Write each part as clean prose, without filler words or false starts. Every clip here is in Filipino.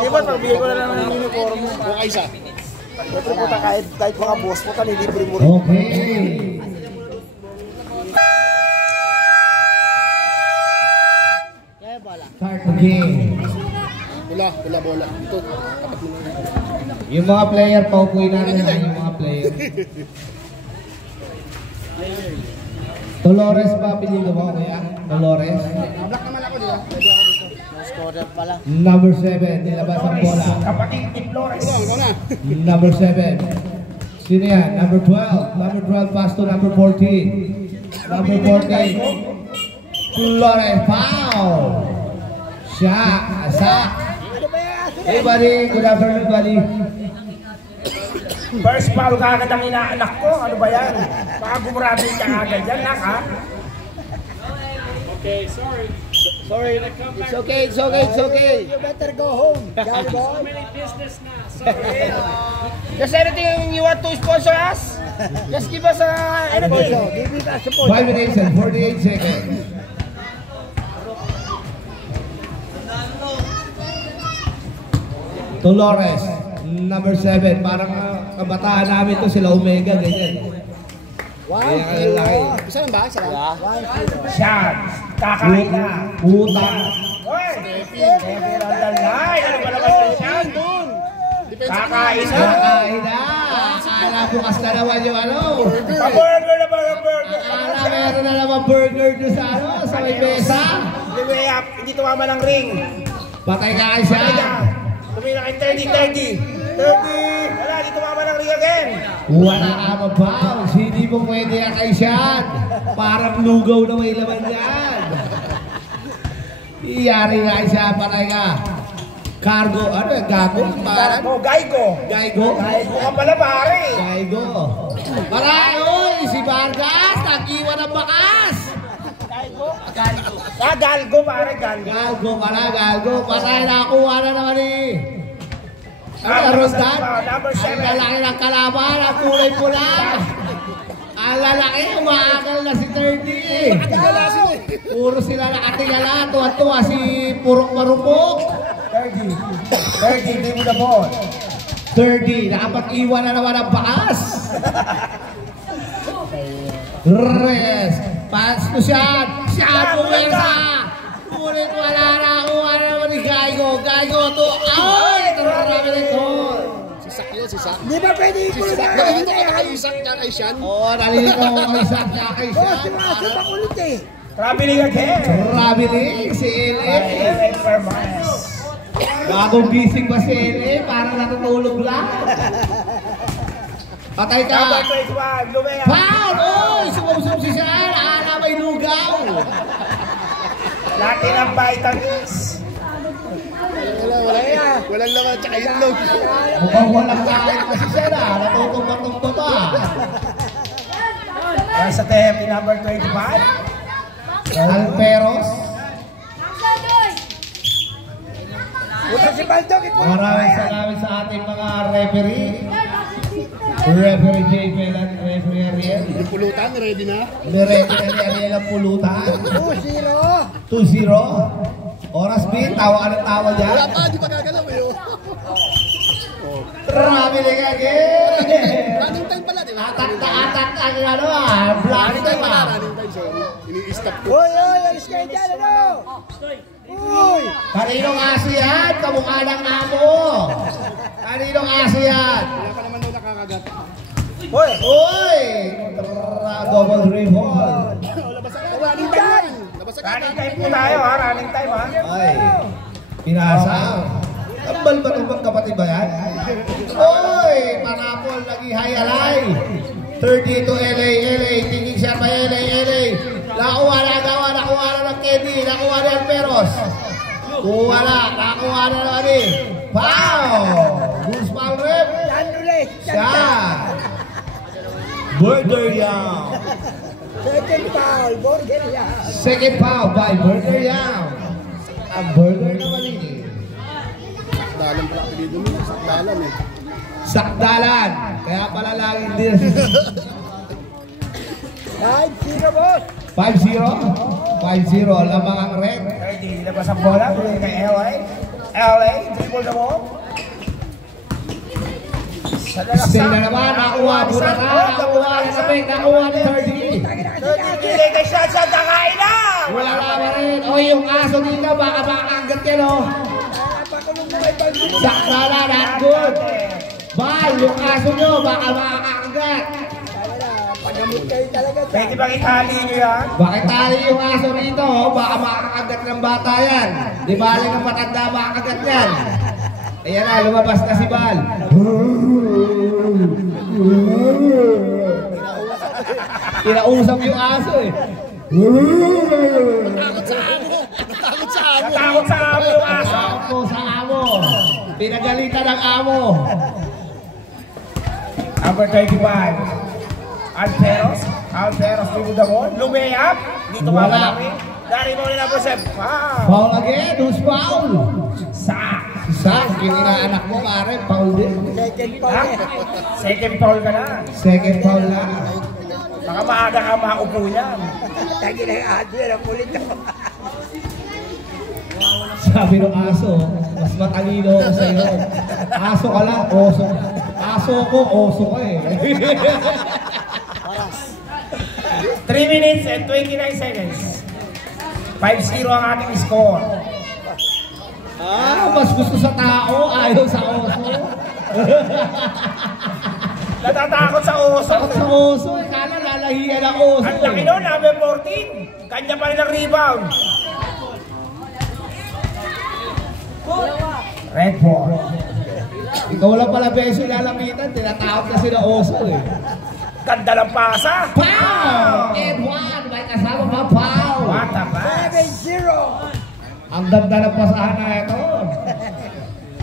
Diba, pagbigay ko na lang ng uniform mo. Buka isa. Siyempre puta, kahit mga boss mo, nilibre mo rin. Okay. Start the game. Bola. Ito. Yung mga player, paupuin natin na yung mga player. Dolores ba pinili mo kaya? Dolores? Black naman ako dito. Pwede ako dito. No scorer pala. Number 7, nilabas ang bola. Kapatid ni Flores. Ikaw na. Number 7. Sino yan? Number 12. Number 12 pass to number 14. Number 14. Flores, foul! Siya, asa. Hey buddy, good afternoon buddy. First foul ka agad ang inaanak ko. Ano ba yan? Baka gumurado ka agad yan, nak ha? Okay, sorry. It's okay. You better go home. Jolly boy. Many business now. Sorry. Just anything you want to sponsor us? Just give us anything. Give it us support. 5 minutes and 48 seconds. Dolores, number 7. Parang kabataan namin to sila Omega, ganyan. Isa lang ba? Isa lang? Shot. Kakain na. Puta. Hoy! Ano ba naman yung shot? Kakain na. Kakain na. Akala bukas na naman yung ano. Pa-burger na ba yung burger? Akala meron na naman burger doon sa ano, sa may mesa. Hindi tumama ng ring. Patay ka kayo siya. Tumina kay 30. Wala, di tumama ng ring again. Wala ka mabounce. Hindi mo pwede yan kay Sean. Parang lugaw na may laman yan. Iyari nga siya, patay ka. Cargo, ano yung gago? Parang? Gaigo. Gaigo? Gaigo ka pala pare. Gaigo. Paray, oy, si Vargas, nag-iwan ng bakas. Galgo pare, galgo. Galgo pala, galgo. Patay, nakuha na naman eh. Ano, Rondan? Number 7. Ang lalaki ng kalaban, ang kulay pula. Ang lalaki, umaakal na si 30. Puro sila nakatingala, tuwa-tuwa si Purok Marupok. 30, give me the ball. 30, nakapag-iwan na naman ang bakas. Res, pass to shot. Shot, puwersa. Ngunit wala na, kuha na naman ni Gaigo. Gaigo to, ay! Tararami na ito. Si Sak. Di ba pwede ipulong na? Nalilito ka na kay Sak ka kay Sean? Oo, nalilito ko kay Sak niya kay Sean. Sumasok ako ulit eh. Traveling again. Traveling, si Ele. Bagong gising ba si Ele? Parang natutulog lang. Patay ka. Number 21, Lumea. Foul! Oy! Sumusub si Sean. Ala may lugaw. Laki ng vitamins. Walang laman at saka itlog. Mukhang walang kain kasi siya na. Natutong-batong pa. Sa TFT number 25. Alperos. Puta si Baldog. Maraming salamat sa ating mga referee. Referee J. Pelan, referee Ariel. Yung pulutan, ready na? May referee ni Ariel ang pulutan. 2-0. 2-0. Oras bin, tawa ka ng tawa dyan. Wala pa, di pa gagalaw eh. Traveling again. Running time pala, di ba? Atak na atak ang ano ah. Black Running time pala, na. running time. Sorry. Ini-stop ko. Uy, alis kayo dyan, ano? Uy! Kaninong aso yan? Kamukha ng amo. Kaninong aso yan? Wala pa naman daw nakakagat. Uy! Uy! Double dribble. Labas agad, running time. Labas agad. Running time po tayo ha, running time ha. Ay, pinasa. Tambal ba itong magkapatid ba yan? Uy! Panapol, nag-ihayalay. 30 to LA, tingin siya pa LA. Nakuha na ng Kenny, nakuha na ng Peros. Nakuha na naman eh. Pow! Goose foul rep. Siya. Burger Yam. Second foul by Burger Yam. Ang burger naman ini. Sakdalan pala ako dito. Sakdalan eh. Sakdalan. Kaya pala laging din. 5-0 boss. 5-0. 5-0. Lamang ang red. 30, labas ang bola. Kay LA. LA, dribble the ball. Still na naman, nakuha, Burara, nakuha, nakuha ni 30. 30 kay shot sa takain na! Wala na rin. O yung aso dito, baka makaangat yan o. Sakra na, not good. Bal, yung aso nyo, baka makaangat. Pwede bang itali nyo yan? Bakit tali yung aso rito? Baka makakagat ng bata yan. Di bali ng matanda makakagat yan. Ayan na, lumabas na si Bal. Kinausap yung aso eh. Natakot sa amo yung aso. Natakot sa amo. Pinagalitan ng amo. Number 35. Alperos. Alperos dribble the ball. Lumeyap. Dito ba malaki? Dari mo nila po sa foul. Foul again. Who's foul? Sa. Sak, yung inaanak mo pare, foul din. Second foul ka na. Second foul na. Baka maaga ka maupo yan. Sabi ng aso, mas matalino ako sa iyo. Aso ka lang, oso. Aso ko, oso ka eh. 3 minutes and 29 seconds. 5-0 ang ating score. Mas gusto sa tao, ayaw sa oso. Natatakot sa oso. Takot sa oso, kala lalahiyan ang oso. Ang laki nun, number 14. Kanya pa rin ang rebound. Red ball. Ikaw lang pala beso lalapitan, tinatakot kasi na oso eh. Ganda ng pasa. Pow! And one, may kasama pa, pow! What a pass. 7-0. Ang ganda ng pasahan na ito.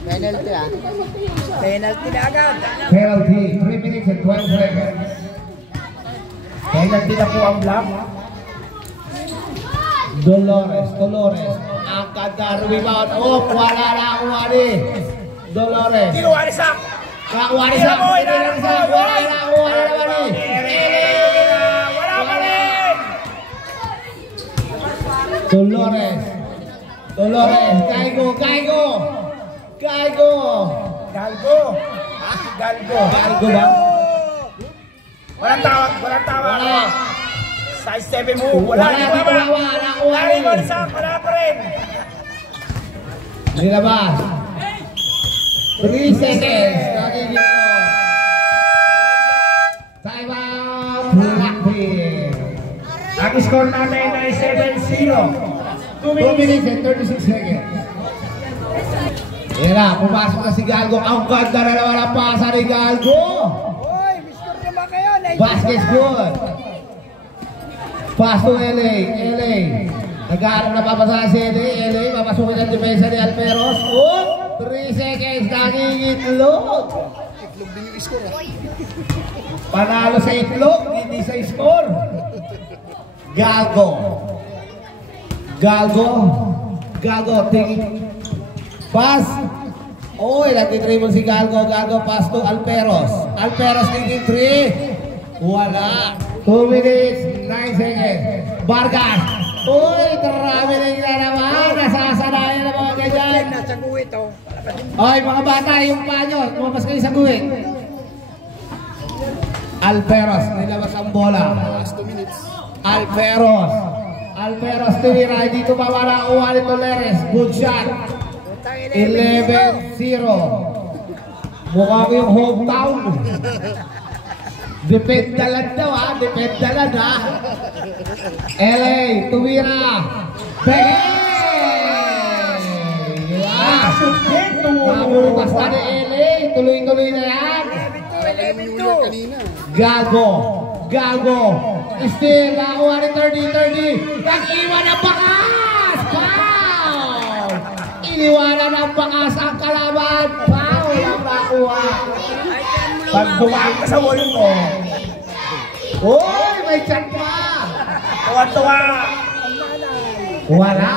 Penalty ah. Penalty na agad. Penalty, 3 minutes and 12 seconds. Penalty na po ang block. Dolores. Ang ganda, rebound. Oh, wala na ako wali. Dolores. Kinuha ni Sak. Kakuha ni Sak. Wala na ako wali. Wala pa rin. Dolores. Gaigo. Galgo. Gaigo ba? Walang tawag. Wala. Size 7 move. Wala mo ni Sak. Wala pa rin. Nilabas. 3 seconds. Nakikita ko. Time out. Blackpink. Ang score natin ay 7-0. 2 minutes and 36 seconds. Yan na, pumasok na si Galgo. Ang ganda na naman ang pasa ni Galgo. Hoy, Mr. naman kayo. Basket's good. Pass to LA. Nag-aaral na papasa si LA. Papasukin ang depensa ni Alperos. 3 seconds. Nangingitlog. Itlog din yung score ah. Panalo sa itlog, hindi sa score. Galgo, tingin. Pass. Oy, nag-dribble si Galgo. Pass to Alperos. Alperos tingin 3. Wala. 2 minutes, 9 seconds. Vargas. Uy, traveling na naman. Nasasanayan na mga ganyan. Nasa guwit oh. Oy, mga bata, yung panyo. Lumabas kayo sa guwit. Alperos, nilabas ang bola. Last 2 minutes. Alperos tinira, dito pa wala kuha ni Toleres. Good shot. 11-0. Mukhang yung hometown. Dependalan daw ha, dependalan ha. LA, tumira. Nabukas na ni LA, tuloy-tuloy na yan. Kanina. Galgo. Still, nakuha ni 30. Nag-iwan ang bakas! Foul! Iniwanan ang bakas ang kalaban. Foul ang nakuha. Pag dumaan ka sa wall mo, Uy, may chat pa! tuwa-tuwa. Wala.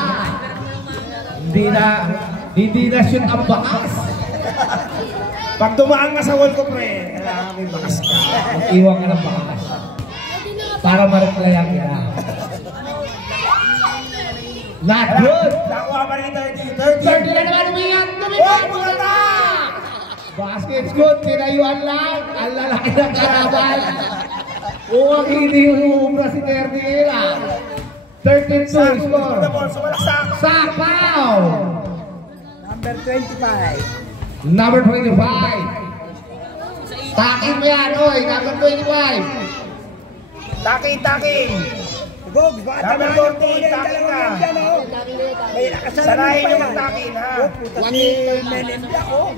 Hindi na shoot ang bakas. Pag dumaan ka sa wall ko, pre, kailangan may bakas ka. Iwan ka ng bakas. Para ma-replyan kita. Not good. Nakuha pa rin 30. 30 na naman umiyak. Basket's good, tinayuan lang. Ang lalaki ng kalaban. Mukhang hindi umubra si Terdila. 13-2 score. Sapaw! Number 25. Number 25. Takin mo yan, oy. Number 25. Taking. Gogs, baka Number naman 14, taking ka. May nakasalamin Sanayin pa nyo yan. mag-taking, ha? Puta si Men in Black, oh.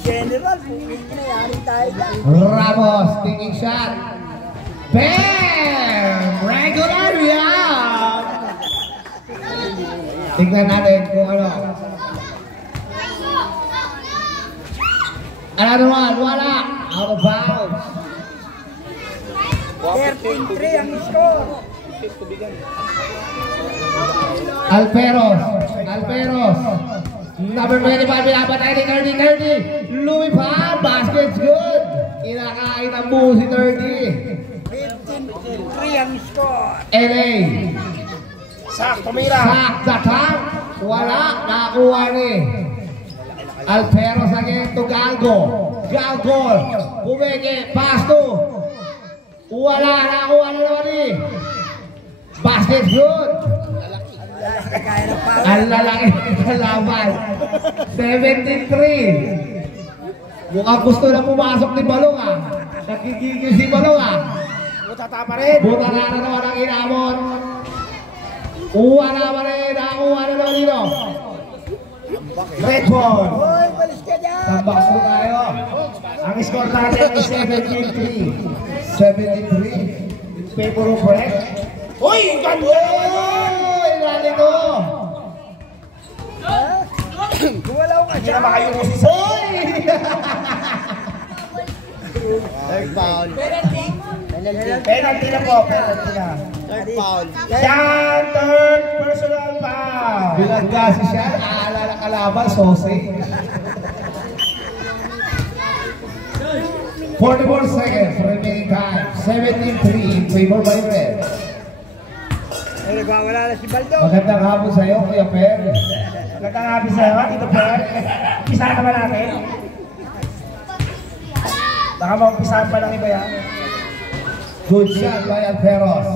General, pumunta na yari tayo dyan. Ramos, taking shot. Bam! Regular yan! Tignan natin kung ano. Ano naman? Wala! Out of bounds. 13-3 ang score. Alperos. Number 25, pinapatay ni 30. Lumipad, basket's good. Kinakain ang buo si 30. 15-3 ang score. LA. Sak, tumira. Sak, datang. Wala, nakuha ni Alperos again to Galgo. Galgol. Bumeke, pass to. Wala, nakuha na naman ni. Basket's good. Kaya ng power. Ang lalaki ng kalaban. 17-3. Mukhang gusto na pumasok ni Balong ah. Nakikigil si Balong ah. Butata pa rin. Buta na naman ang inamon. Uwa na pa rin. Nakuha na naman dito. Red ball. Hoy, balis ka dyan. Tambak po tayo. Ang score natin ay 17-3. 17-3. favor of red. Uy, ganda! Uy, lali ko. Gumalaw ka Hindi dyan. na makayuko si Sa. Uy! Third foul. Penalty na po. Penalty na. Third foul. Yan, third personal foul. Bilangga si siya. Naalala kalaban, Sose. 44 seconds remaining time. 17-3 in favor by Red. Ay, nagwawala na si Baldo. Magandang hapon sa iyo, Kuya Per. Magandang happy sa'yo, Tito Per. Umpisahan naman natin. Baka maumpisahan pa ng iba yan. Good shot by Alperos.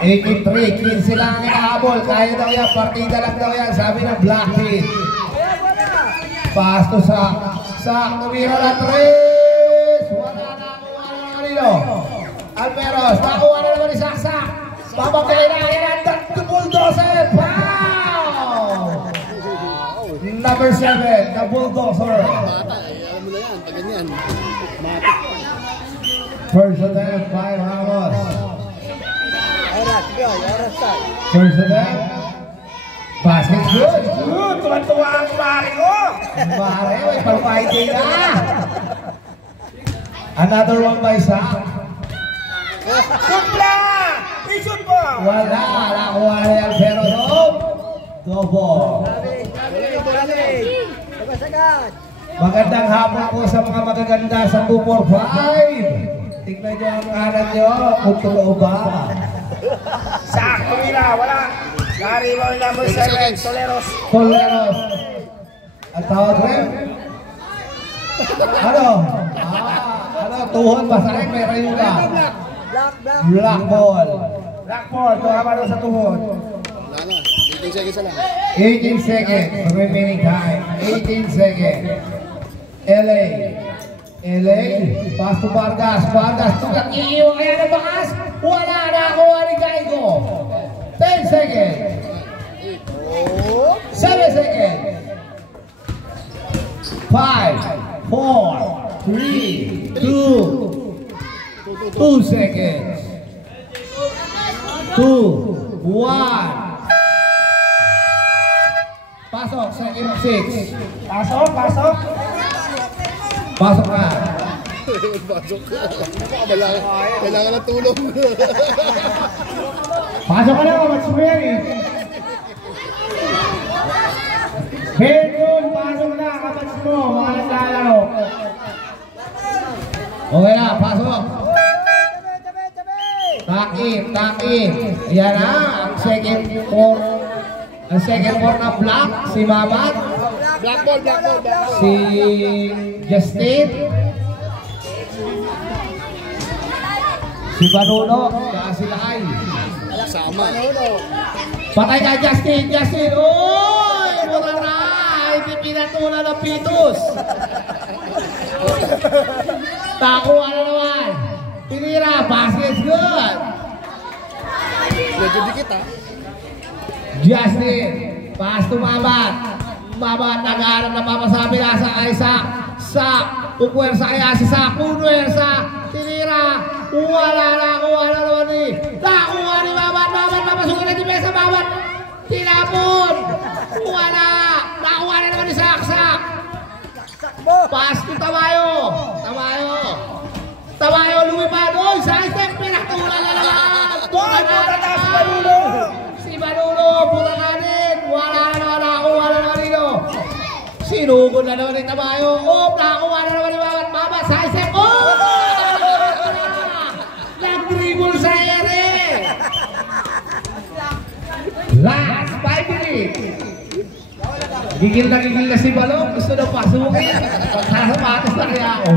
18-3. 83, 15 lang ang inahabol. Kaya daw yan, partida lang daw yan. Sabi ng Black Team. Pass to Sak, tumira na 3. Wala na, kuha na naman nilo. Alperos, nakuha na naman ni Sak. Babagay na, inandak to Bulldozer. Pow! Number 7, the Bulldozer. Bata, alam mo na yan. Pag ganyan. First attempt by Ramos. Oras, go. Oras tayo. First attempt. Basket good. Good, tuwan-tuwa ang kumari ko. Mare, may pang-fighting na. Another one by Sak. Shoot lang! I-shoot mo! Wala, nakuha ni Alfero doon. Double. Sabi. Sagasagad. Magandang hapon po sa mga magaganda sa 245. Tignan nyo ang kanan nyo kung totoo ba. Sak, tumira, wala. Lari mo yung number 7, Soleros. Coleros. Ang tawag rin. Ano? Ano? Tuhod ba? Saan may rayula? Black. Black ball. Blackboard, tuwa doon sa tuhod. Wala na. 18 seconds na lang. 18 seconds remaining time. 18 seconds. LA, pass to Vargas. Tugat, iiwan kaya ng bakas. Wala na ako, Gaigo. 10 seconds. 7 seconds. 5, 4, 3, 2 seconds. 2, 1. Pasok, second of 6. Pasok. Pasok na. Pasok. Kailangan ng tulong. Pasok ka na, Mats Mary. Headphone, pasok na, kapats mo, mga naglalaro. Okay na, pasok. Takin. Ayan na, ang second four na black, si Mamat. Black ball, black ball, black ball. Si Justin. Si Banuno. Saka si Lakay. Sama. Patay ka Justin. Justin. Uy! Mura na. Hindi pinatulan ng pitos. Takuha na naman. Tinira. Basket's good. Medyo dikit ha. Justin. Pass to Mamat. Mamat. Nag-aaral na papasabi na sa Isaac. Sak. Pupwersa kaya si Sak. Pupwersa. Tinira. Wala na naman ni. Nakuha ni Mamat. Mamat. Papasukin na di mesa Mamat. Tinapon. Wala. Nakuha na naman ni Sak. Sak. Pass to Tamayo. Tamayo lumipad. Oy, sa step. Pinatulan na naman. Boy, puta na si Banuno. Si Banuno. Puta na din. Wala na naman. Nakuha na naman nito. Sinugod na naman ni Tamayo. Nakuha na naman ni Mamat. Mamat sa step. Nag-dribble sa ere. Last 5 minutes. Gigil na si Balong. Gusto na pasukin. Pagsasapatos na kaya ako.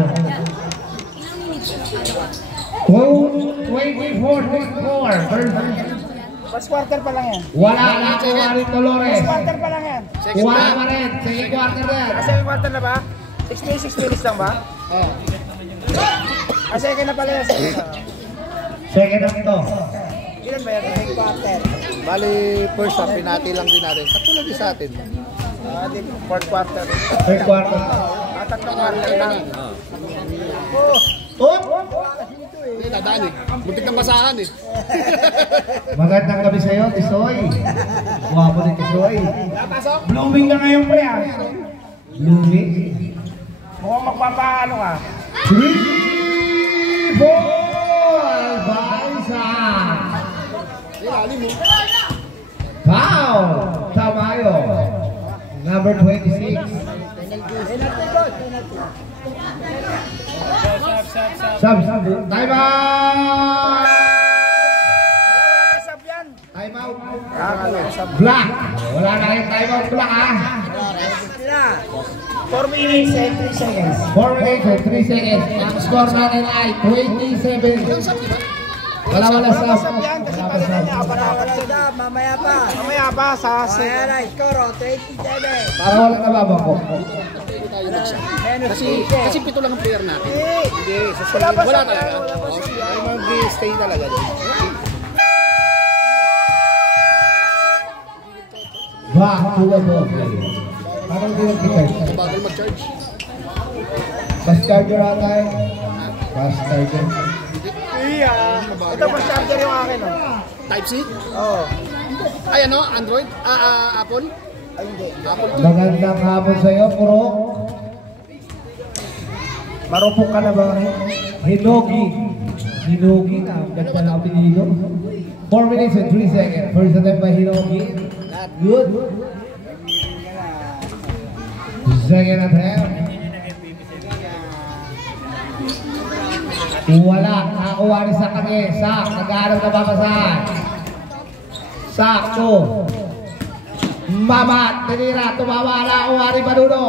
24-24. First quarter pa lang yan. Wala na ako Marit Dolores. First quarter pa lang yan. Wala pa rin. Second quarter rin. Second quarter na ba? 6 minutes lang ba? Oh. Second na pala yan. Second na ito. Ilan ba yan? Second quarter. Bali, first half, pinati lang din natin. Katulad din sa atin. Di fourth quarter. Third quarter. Tatlong quarter lang. Hindi, nadanig. Muntik ng basahan eh. Magandang gabi sa'yo, Tisoy. Guwapo din, Tisoy. Blooming na ngayon pre ah. Blooming. Mukhang magpapaano ka. 3 ball Bansa. Ilalim mo. Foul. Tamayo. Number 26. Sub. Time out. Time out. Black. Wala na kayong time out black ha. 4 minutes and 3 seconds. 4 minutes and 3 seconds. Ang score natin ay 27. Wala sa. Mamaya pa. Mamaya pa sa Mamaya na, score 27. Para wala nababang ko. Kasi pito lang ang player natin. Hindi. Wala talaga. Ay, mag-stay talaga doon. Back to the ball. Parang din ang kita. Bagal mag-charge. Fast charger ata eh. Fast charger. Ito pa charger yung akin oh. Type C? Oo. Ay ano? Android? Apple? Ay hindi. Apple to. Magandang hapon sa'yo, Puro. Marupok ka na ba rin? Hinogi. Hinogi na. Ganda na apelido. 4 minutes and 3 seconds. First attempt by Hinogi. Not good. Second attempt. Wala. Nakakuha ni Sak kami. Sak. Nag-aaral na babasahan. Sak. 2. Mamat. Tinira. Tumawa. Nakakuha ni Banuno.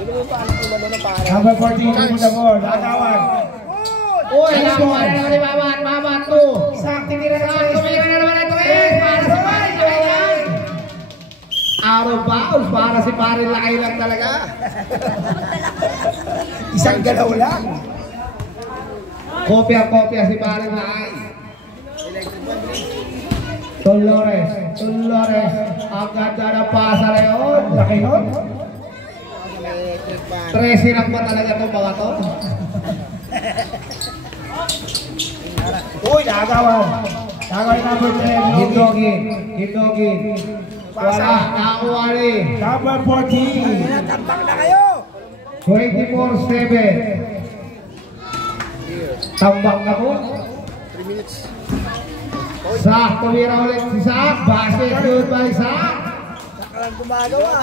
Number 14. Muna mo. Nakawan. Uy. Nakakuha na naman ni Mamat. Mamat. 2. Sak, tinira na Sak. Tumira na naman ito. Para sa Parin. Out of bounds. Para si Parin Lakay lang talaga. Isang galaw lang. Kopya si Parin Lakay. Dolores. Ang ganda na pasa na yun. Laki nun. 13 lang ba talaga itong mga to? Uy, nagawan. Nagawan number 10. Hindogin. Wala. Nakakuha rin. Number 14. Tambak na kayo. 24-7. Tambak na po. 3 minutes. Sak. Tumira ulit si Sak. Basket good by Sak. Sakalang gumagawa.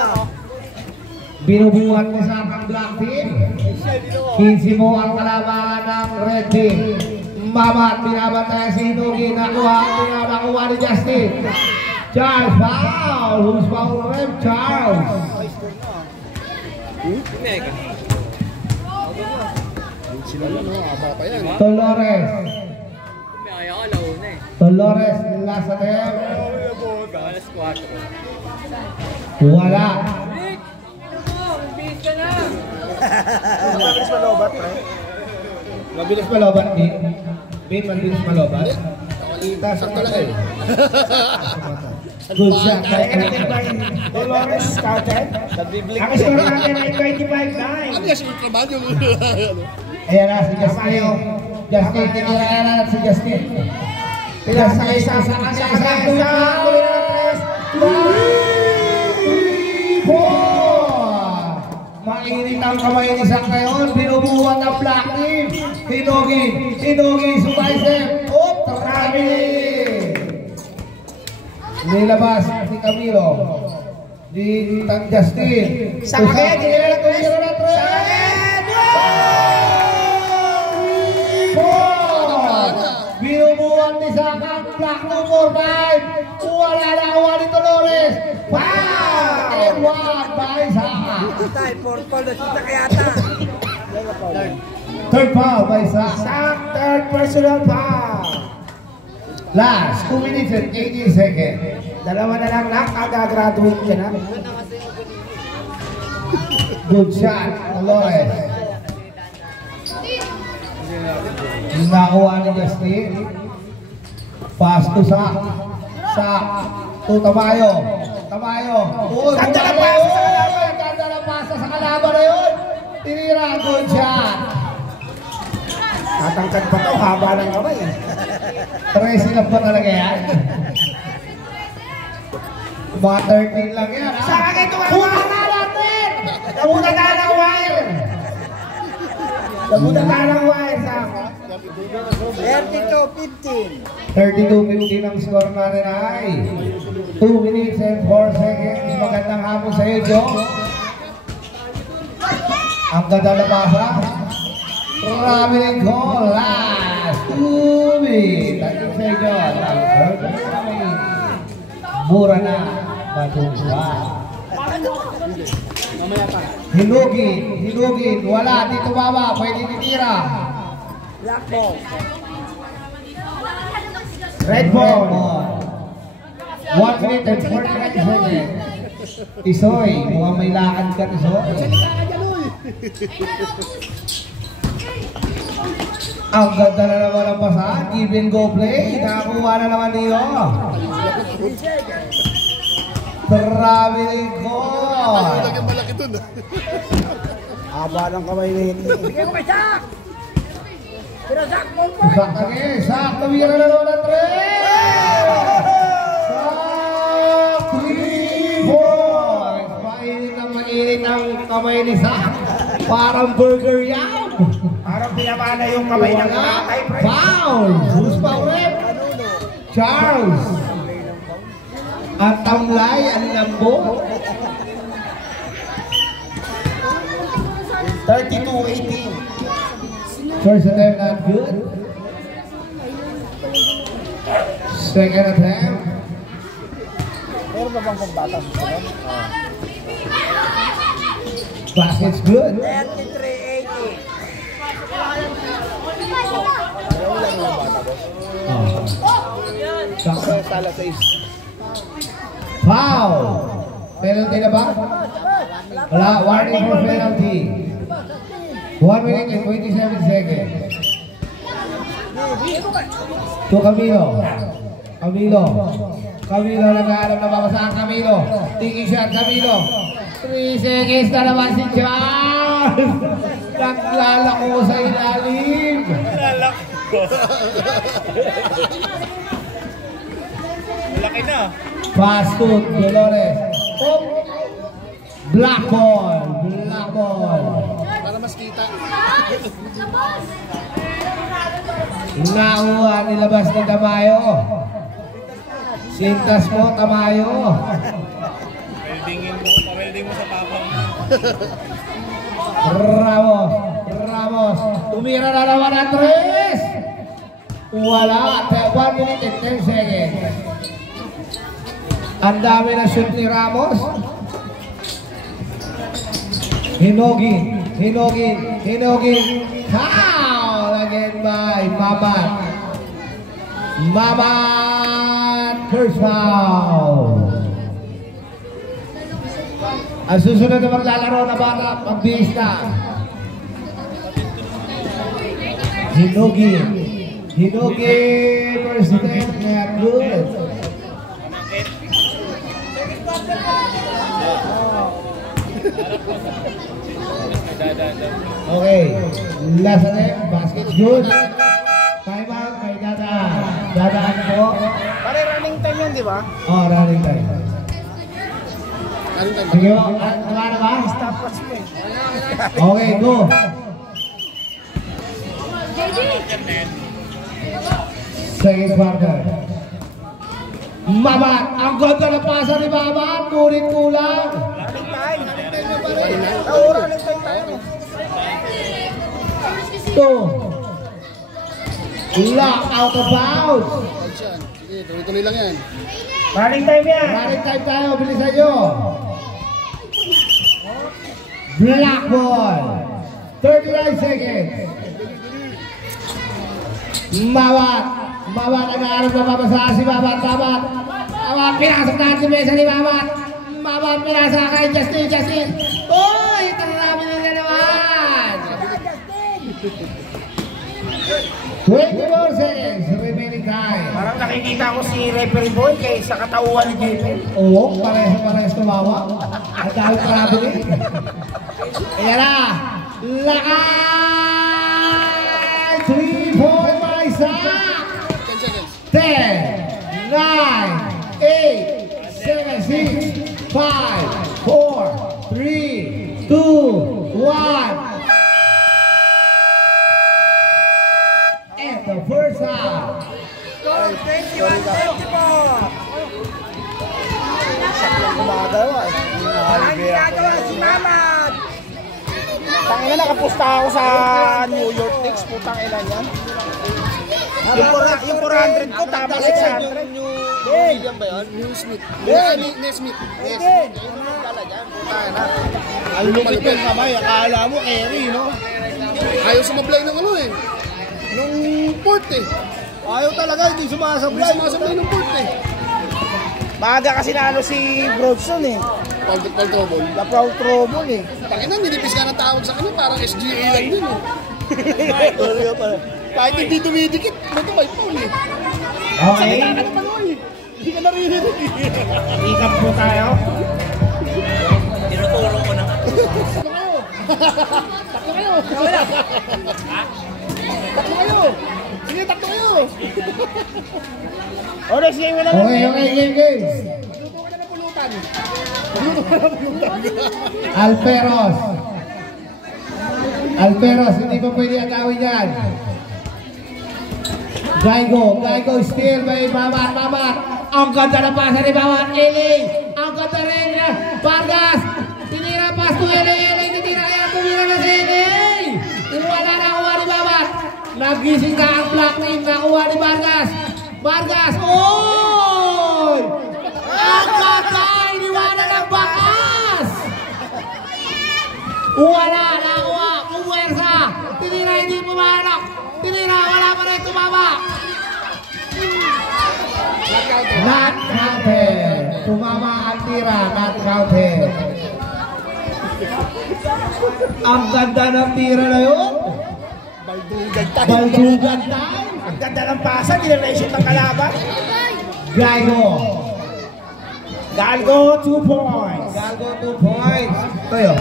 Binubuhat ni Sak ang black team. 15 mo ang kalabangan ng red team. Mamat, binabantayan si Hindogin. Nakuha ni Justin. Charles, foul! Who's foul rep? Charles. Sila na, no? Aba pa yan. Dolores. Dolores, last attempt. Wala. Mabilis malobat, pre. Mabilis malobat, Bin. Bin, mabilis malobat. Sakto lang eh. Good shot. Dolores started. Ang score natin ay 25-9. Ano kasi yung trabaho yung... Ayan na, si Justin. Justin, tinira na si Justin. Pinasa isa. Mainit ang kamay ni Sak ngayon. Binubuhat ang black team. Hinogi, subicep. Traveling. Nilabas si Camilo. Tang Justin. Sakit, tinira na binubuhan ni Saka ang black number 5. Wala na kawa ni Dolores. Wow! And one by Saka. Tay, portol na sita kayata. Third foul by Saka. Sak, third personal foul. Last 2 minutes and 18 seconds. Dalawa na lang nakagagraduate ka na. Good shot, Dolores. Nakuha ni Justin. Pass to Sak. Sak to Tamayo. Ganda na pasa sa kalaban. Ganda na pasa sa kalaban na yun. Tinira, good shot. Tatangkad pa to, haba ng kamay. Tracing up ba talaga yan? Mga 13 lang yan, ha? Sak, ito nga. Puta na natin! Nabutan na ng wire. Nabutan na ng wire, Sak. 32-15. 32-15 ang score natin ay 2 minutes and 4 seconds. Magandang hapon sa iyo, Joe. Ang ganda na pasa. Traveling call. Last 2 minutes. Thank you sa iyo, Joe. Mura na. Matuwa. Hinugin. Wala. Dito baba. Pwede titira. Black ball. Red ball. 1 minute and 45 seconds. Isoy, mukhang may lakad ka, Isoy. Ang ganda na naman ang pasahan. Give and go play. Nakakuha na naman niyo. Traveling call. Malaki dun. Haba ng kamay ni Henry. Bigyan pa Sak! Pero Sak, portol! Sak lagi. Sak, tumira na naman ang 3. Sak, 3 points. Mainit ang kamay ni Sak. Parang burger yan. Parang pinamana yung kamay ng kakay, pre. Foul! Who's foul rep? Charles. At tamlay ang lambo. 32-18. First attempt not good. Second attempt. Meron ba bang pambata sa sunod? Basket's good. 33-18. Tala 6. Foul! Penalty na ba? Wala, warning for penalty. 1 minute and 27 seconds. To Camilo. Camilo nag-aalam na babasaan Camilo. Taking shot Camilo. 3 seconds na naman si Charles. Naglalako sa ilalim. Laki na. Pass to Dolores. Oh. Black ball. Para mas kita. Nakuha, nilabas ni Tamayo. Sintas mo, Tamayo. Pawelding mo sa papang. Ramos. Tumira na naman ang 3. Wala. 1 minute and 10 seconds. Ang dami na shoot ni Ramos. Hinogin. Foul again by Mamat. First foul. Ang susunod na maglalaro na bata, magbihis na. Hinogin, first step, not good. Okay, last step, basket good. Time out, may dadaan po. Pare running time yun, di ba? Oh, running time. Sige po, ano ba? Stop watch mo eh. Okay, go. Second quarter. Mamat, ang ganda na pasa ni Mamat, ngunit kulang. Running time. Oo, running time tayo. 2. Lock out of bounds. Sige, tuloy-tuloy lang yan. Running time yan. Running time tayo, bilisan nyo. Black ball. 39 seconds. Mamat nag-aaral na mabasa si Mamat. Pinasok na ang mesa ni Mamat. Pinasok kay Justin. Uy, tarami nila naman. 24 seconds remaining time. Parang nakikita ko si referee boy kay sa katauhan ni JP. Oo, parehas tumawa. At dahil traveling. Ayan na. Lakay! 3-point by Zach! 10 seconds. 10, 9, 8, 7, 6, 5, 4, 3, 2, 1. And the first half. Thank you po. Siya lang gumagawa eh. Ang ginagawa si Mamat. Tangina, nakapusta ako sa New York Knicks. Putang ina niyan. Yung 400 ko, tama 600. William ba yun? Nesmith. Nesmith. Ang lupit yung kamay, akala mo airy, no? Ayaw sumablay ng ano eh. Nung port eh. Ayaw talaga, hindi sumasablay. Hindi sumasablay ng port eh. Maaga kasi na ano si Brodson eh. Paul Trouble. La Proud Trouble eh. Pakinan, nilipis ka ng tawag sa kanya, parang SGA lang din eh. Kahit hindi dumidikit, ito may Paul eh. Okay. Hindi ka naririnig eh. Recap po tayo. Tinutulong ko na. Takto kayo. Sige, takto kayo. Oras game mo lang. Okay, game. Luto ka na ng pulutan. Alperos, hindi pa pwede agawin yan. Gaigo still by Mamat. Ang ganda na pasa ni Mamat. Ang ganda rin. Vargas, tinira pas to LA, tinira na si LA. Wala na kuha ni Mamat. Nagising na ang black team, nakuha ni Vargas. Oy! Ang kakay, iniwanan ng bakas! Wala nakuha, kumwersa. Tinira, hindi pumarok. Wala pa rin tumama. Not counted. Tumama ang tira, not counted. Ang ganda ng tira na yun. Baldugan tayo. Ang ganda ng pasa, dinareshit ng kalaban. Galgo, 2 points. Tayo.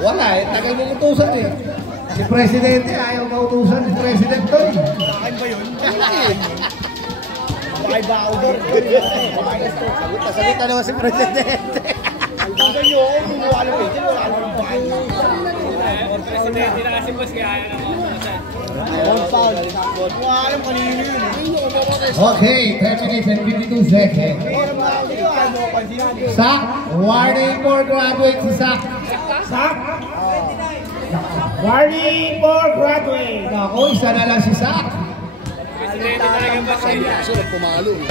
Wala eh, tagal mong utusan eh. Si Presidente, ayaw mautusan si President to eh. Saan ba yun? Bakay ba ako doon? Sagot na naman si Presidente. Ang ganyo ako, kumuha ng pagin, wala naman bakay. Presidente na kasi boss, kaya ayaw na ako. Kung alam kanino yun eh. Okay, 10 minutes and 52 seconds. Sak, warning for graduate si Sak. Warning for graduate. Ako, isa na lang si Sak. Presidente talaga boss. Kasi pumalo eh.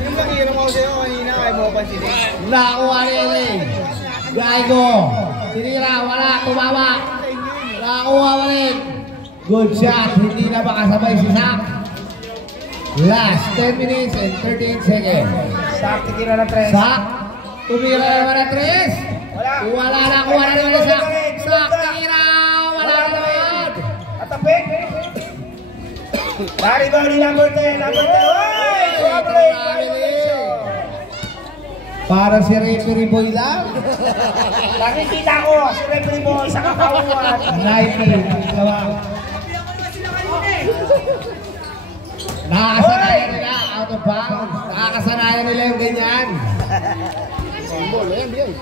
Yung kanina mo sa'yo kanina, kaya mo pansinin. Nakuha ni LA. Gaigo. Tinira, wala, tumama. Nakuha pa rin. Good shot, hindi na makasabay si Sak. Last 10 minutes and 38 seconds. Sak, titira na 3. Sak, tumira naman na 3. Wala na, kuha na naman na Sak. Sak, tinira, wala na naman. Atapik. Dari ba ni number 10? Number 10. Para si referee boy lang. Nakikita ko, si referee boy sa kakauan. 90. Nakakasanayan nila, out of bounds. Nakakasanayan nila yung ganyan. Simbol, ayan, bigyan.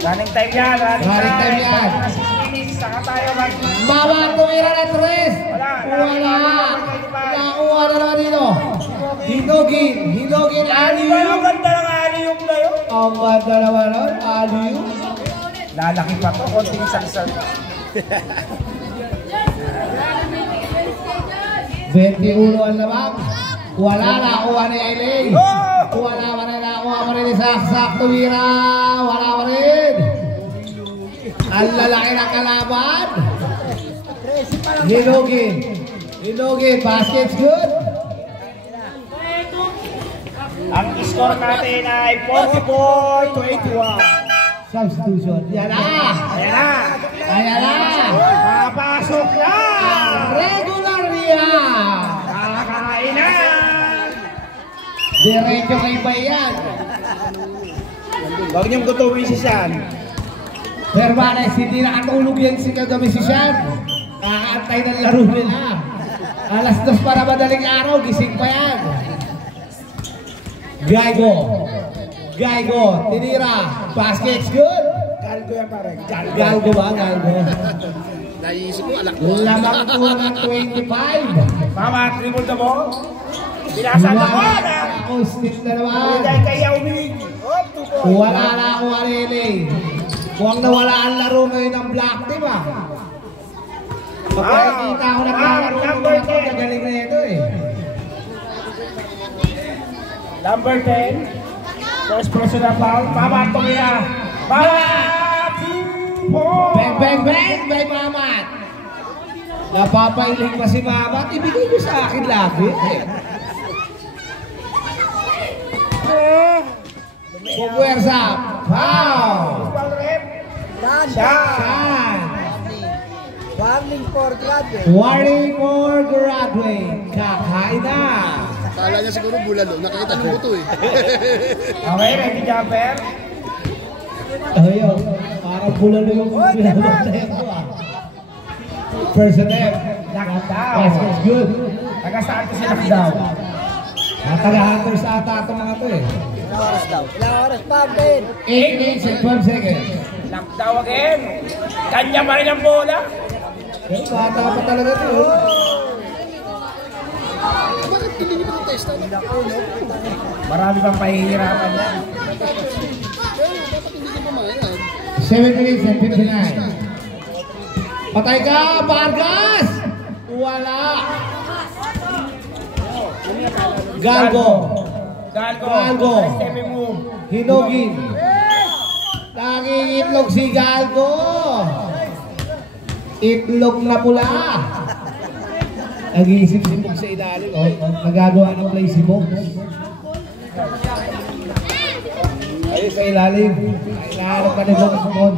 Running time yan, Running time yan. 6 minutes, saka tayo mag... Bawang tumira ng 3. Wala. Nakuha na naman dito. Hinogin Ano ba yung ganda ng aliyok na yun? Ang ganda naman nun, aliyo. Lalaki pa to, konting saksan. 21 ang lamang. Wala na, kuha ni Aileen. Wala pa rin, nakuha pa rin ni Sak tumira. Wala pa rin. Ang lalaki ng kalaban. Hinogin, basket's good. Ang score natin ay 44-21. Substitution. Yan na. Ayan na. Papasok na. Regular niya. Kakakain na. Diretso kay Bayan. Huwag niyong gutumin si Sean. Permanes, hindi nakatulog yan si kagabi si Sean. Kakaantay ng laro nila. Alas 2 para madaling araw, gising pa yan. Gaigo, tinira. Basket's good. Galgo yan pare. Galgo ba? Naiisip ko, alak. Lamang po ng 25. Mama, triple the ball. Binasan na ko na. Austin na naman. Dahil kaya umig. Wala na ako Arele. Huwag nawala ang laro ngayon ng Black Team ah. Pagkakita ako naglalaro ng mga ito, nagaling na ito eh. Number 10. First personal foul. Mama, tumira. Mama! 2 points. Bang by Mamat. Napapailing pa si Mamat. Ibigay ko sa akin lagi eh. Pupuwersa. Foul. Shot. Warning for graduate. Warning for graduate. Kakain na. Kala niya siguro bulalo. Nakita ko ito eh. Okay, ready jumper. Ayun. Parang bulalo yung pinapatay ko ah. First attempt. Knockdown. Basket's good. Taga-saan ko si knockdown. Taga-hunters ata itong mga to eh. Ilang oras daw? Ilang oras pa, Ben? 8 minutes and 12 seconds. Knockdown again. Kanya pa rin ang bola. Eh, bata pa talaga ito. Bakit hindi nyo ng testa? Marami pang pahihirapan yan. Dapat hindi nyo pumayag. 7 minutes and 59. Patay ka, Vargas! Wala. Galgo. Stepping move. Hinogin. Nangingitlog si Galgo. Itlog na pula. Nag-iisip-sipog sa ilalim. Nagagawa ng play si Box. Ayun sa ilalim. Kailangan ka ni Box mo.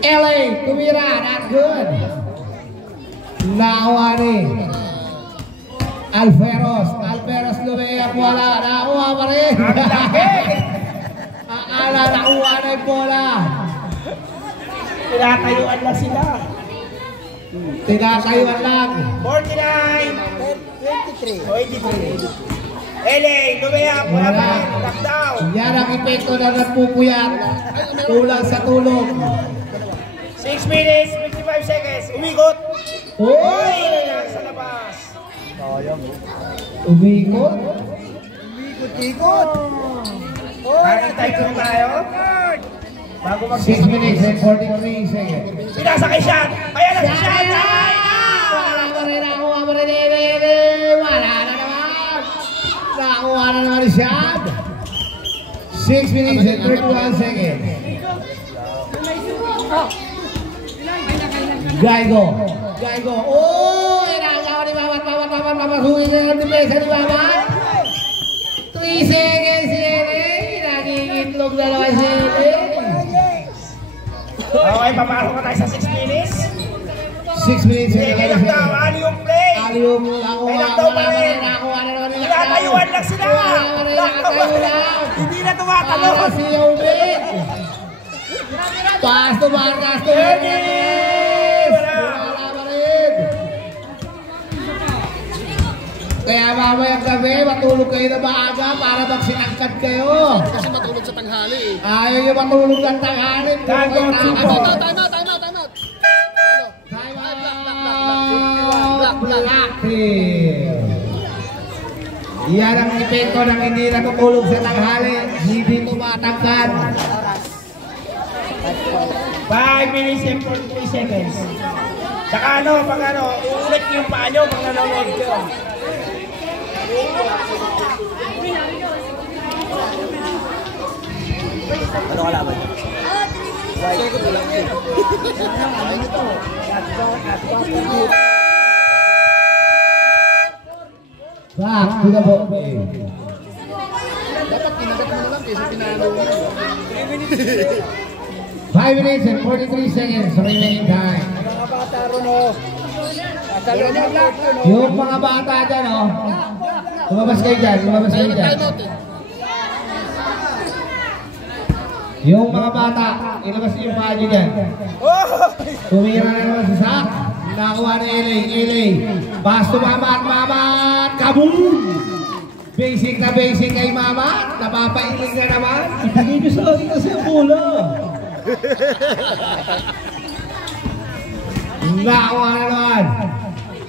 LA, tumira. Not good. Nakuha Alferos lumayap. Wala. Nakuha pa rin. Akala nakuha na yung bola. Tinatayuan lang sila. Tinatayuan lang. 49. 23. 23. LA, lumayap. Wala pa rin. Knockdown. Yan ang epekto na nagpupuyat. Kulang sa tulog. 6 minutes, 55 seconds. Umikot. Uy! Sa labas. Umikot. Ikot. Bakit tayo tayo? Bago 6 minutes and 43 seconds. Pinasa kay Sean. Ayan na si Sean. Wala pa rin ako. Wala na naman. 6 minutes and 31 seconds. Gaigo. Oh, inagawa ni Mamat. Huli na ang depensa ni Mamat. 3 seconds si Ere. Nagigitlog na naman si Ere. Okay, papasok ka tayo sa 6 minutes. 6 minutes and 31 Sige lang daw, seconds. alley-oop play. Alley-oop, nakuha na naman nila. Tinatayuan lang sila. Nakatayo lang. Hindi na tumatalon. Para si Yomit. Pass to Vargas to Hermes. Wala pa rin. Kaya mamayang gabi, matulog kayo na maaga para magsinangkad kayo. Kasi matulog sa tanghali eh. Ayaw nyo matulog ng tanghali. Time out. Time out. Black team. Yan ang epekto ng hindi natutulog sa tanghali. Hindi tumatangkad. 5 minutes and 43 seconds. Saka pag uulit yung paa nyo pag nanonood kayo. Ano kalaban nyo? Back to the ball. Dapat kinagat mo na lang kasi pinalo mo. 5 minutes and 43 seconds remaining time. Mga bata ron o. Yung mga bata dyan lumabas kayo dyan. Time out eh. Yung mga bata, ilabas niyo yung paa nyo dyan. Tumira na naman si Zach. Nakuha ni LA. Pass to Mamat. Kaboom! Basic kay Mamat. Napapailing na naman. Hindi nyo sa akin kasi ang bola. Nakuha na naman.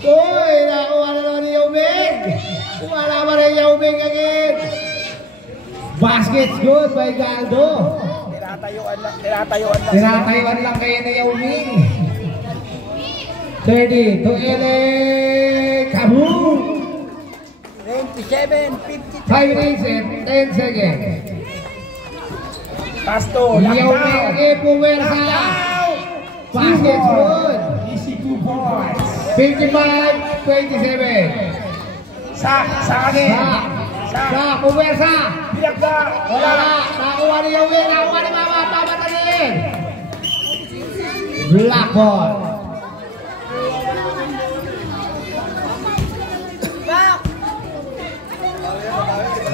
Uy, nakuha na naman ni Yao Ming. Wala pa rin Yao Ming again. Basket's good by Galdo. Tinatayuan lang kayo na Yao Ming. 30 to LA. Kaboom! 27, 53. 5 minutes and 10 seconds. Pasto, Yao Ming again, puwersa. Basket's good. Easy 2 points. 55-27. Sa Puwersa. Bilagda. Wala. Nakuha ni Yao Ming. Nakuha ni Mamat. Pamatanin. Black ball.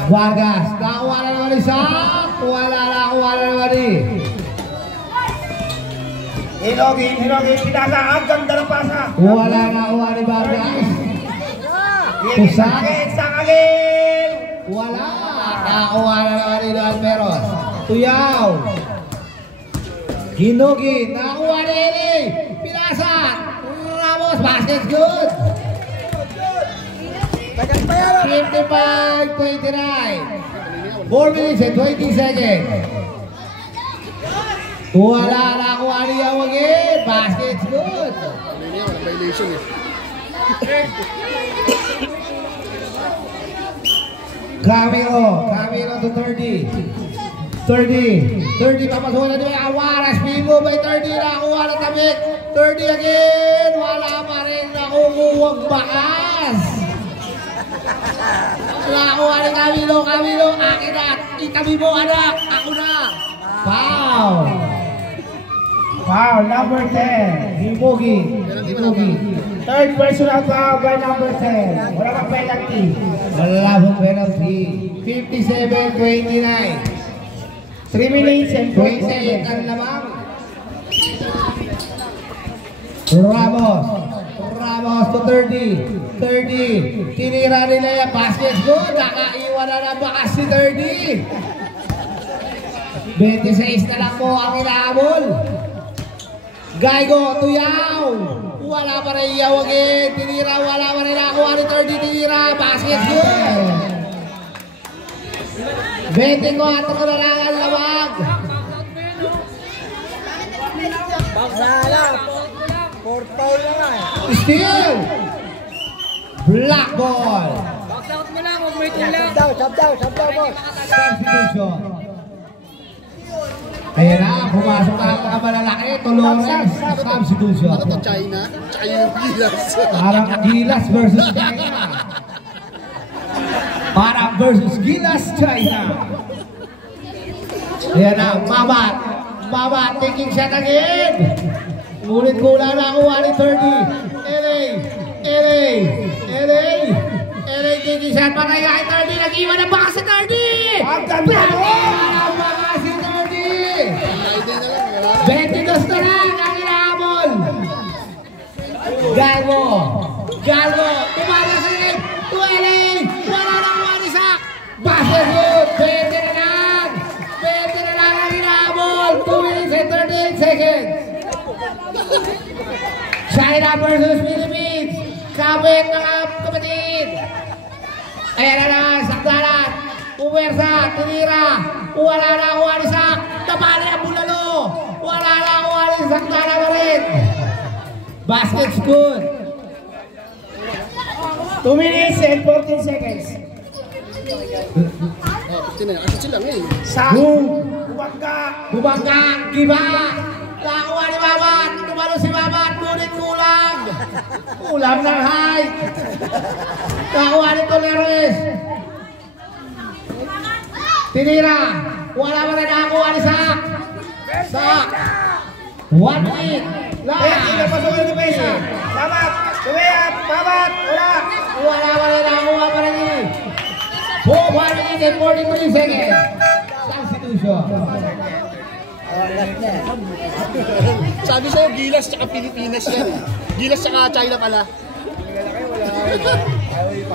Vargas. Nakuha na naman ni Zach. Wala. Nakuha na naman ni Hinogin, pinasa. Ang ganda ng pasa. wala nakuha ni Vargas. Sakagin. Wala. Nakuha na naman ni Don Meron. Tuyaw. Hinugin. Nakuha ni Eli. Pinasan. Ramos. Basket good. 55-29. 4 minutes and 20 seconds. Wala nakuha ni Yao again. Basket good. Kanina wala violation eh. Camilo to 30. 30 papasukan na niya. Awaras, Pingo by 30. Nakuha na tabik. 30 again. Wala pa rin nakukuwag bakas. Nakuha ni Camilo. Akin na. Itabi mo anak. Ako na. Foul. Foul, number 10. Himugi. Third personal foul by number 10. Wala kang penalty. Wala pong penalty. 57-29. 3 minutes and 20 40 seconds seconds. ang lamang. Ramos to 30. Tinira nila yung basket good. Nakaiwan na ng bakas si 30. 26 na lang po ang inaabol. Gaigo, Tuyaw. Wala pa rin Yao again. Tinira, wala pa rin nakuha ni 30. Tinira, basket good. 24 na lang ang lamang. Wala. 4 foul na nga eh. Steal! Black ball! Box out mo lang, huwag mo itulak. Sub down, boss. Substitution. Ayan na, pumasok na ang mga malalaki. Tulungan, substitution. Ano to, China? China yung Gilas. Parang Gilas versus China. Parang versus Gilas, China. Ayan na, Mamat. Mamat, taking shot again. Ngunit kulang na kuha ni 30. LA taking shot. Patay ka kay 30. Nag-iwan ang baka si 30. Ang ganda mo! Nag-iwan ang baka si 30. 22 na lang ang inahabol. Galgo. Tumala sa rin. 20. Wala nang wanisak. Basket good. 20 na lang ang inahabol. 2 minutes and 38 seconds. China versus Philippines. Kabit ng kapatid. Ayan na, sakdalan. Umersa, tinira. Wala na ang wanisak. Tabali ang bulalo. Wala na ang wanisak. Sakdalan na rin. Basket's good. 2 minutes and 14 seconds. Oh, 15 na. Kasi sila ngayon. Sa Bumangga, Giba. Nakuha ni Mamat. Tumalo si Mamat. Ngunit kulang. Kulang ng height. Nakuha ni Toleres. Tinira. Wala pa na nakakuha ni Sak. 1 minute. Pinapasok yung depensa. Mamat! Tumiyap! Mamat! Wala! Wala pa na nakakuha pa rin yun. 4 minutes and 43 seconds. Substitution. Sabi sa'yo, Gilas tsaka Pilipinas yan. Gilas tsaka China pala.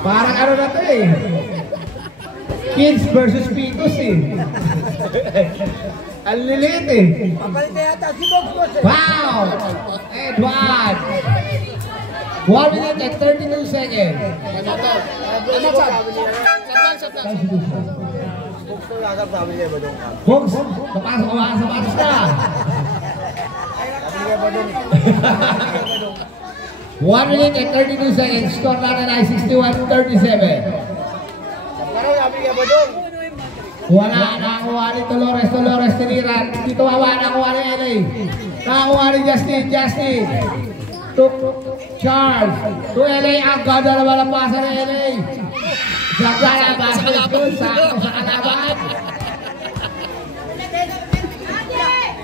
Parang ano na to eh. Kids versus Pitos eh. Ang lilit eh. Papalit na yata si Box. Wow! Edward! 1 minute and 32 seconds. Ano to? Ano to? Sabang. Box, napasok ka ba sa patos ka? 1 minute and 32 seconds. Score natin ay 61-37. Wala nakakuha ni Dolores tiniran. Dito wawa nakakuha ni LA. Nakakuha ni Justin. To Charles. To LA. Ang ganda naman ang pasa ni LA. Sagala basket good. Sakto sa kalaban.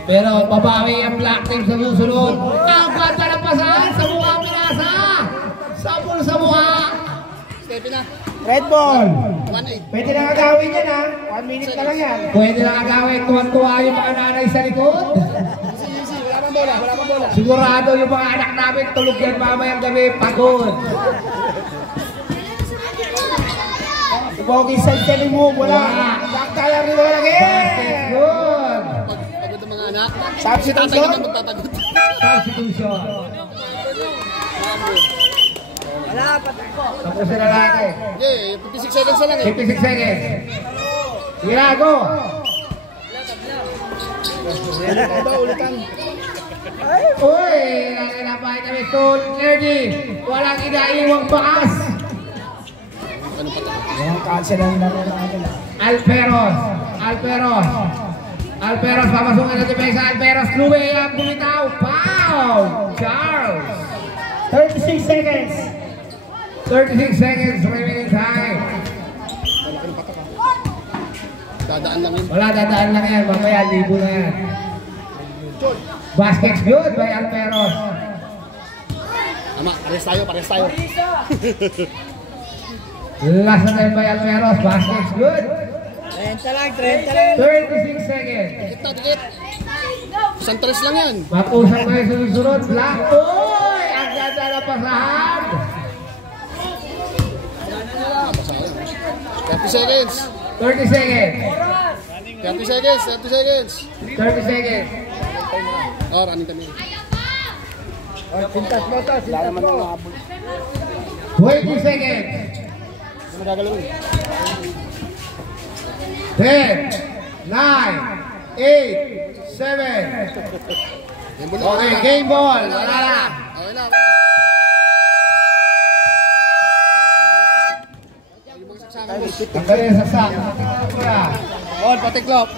Pero babawi ang black team sa susunod. Ang ganda ng pasahan sa mukha pinasa. Sabol sa mukha. Stephy na. Red ball! 1-8. Pwede na agawin yan ha. 1 minute na lang yan. Pwede lang agawin. Tuwan-tuwa yung mga nanay sa likod. Easy. Wala pang bola. Sigurado yung mga anak namin tulog yan mamayang gabi. Pagod. Pogi sa dyan mo. Wala. Saktalang rin wala lagi. Basket good. Pagod ang mga anak. Substitution? Tatay naman magpapagod. Substitution. Wala, patay ko. Tapos na natin. Yeah, 56 seconds na lang eh. 56 seconds. Girago. Ulitan. Uy, nakinapay kami. Stone, Nerdy. Walang inaiwang bakas. Anong pata? Yung cancel ang laro natin. Alperos, papasukin na depensa. Alperos, Louie, ang bumitaw. Pow! Charles. 36 seconds. 36 seconds remaining time. Dadaan lang yun. Wala, dadaan lang yan. Mamaya, libo na yan. Basket's good by Alperos. Ama, pares tayo. Last na time by Alperos. Basket's good. 30 lang. 36 seconds. Dikit. Santres lang yan. Mag-usap kayo sa susunod. Black. Uy! Ang ganda na pasahan. 30 seconds. 30 seconds. 30 seconds. Oh, running kami. Sintas mo. 20 seconds. Ano magagalaw yun? 10, 9, 8, 7. Okay, game ball. Wala na. Okay na. Ang galing sa sak. On, patiklop.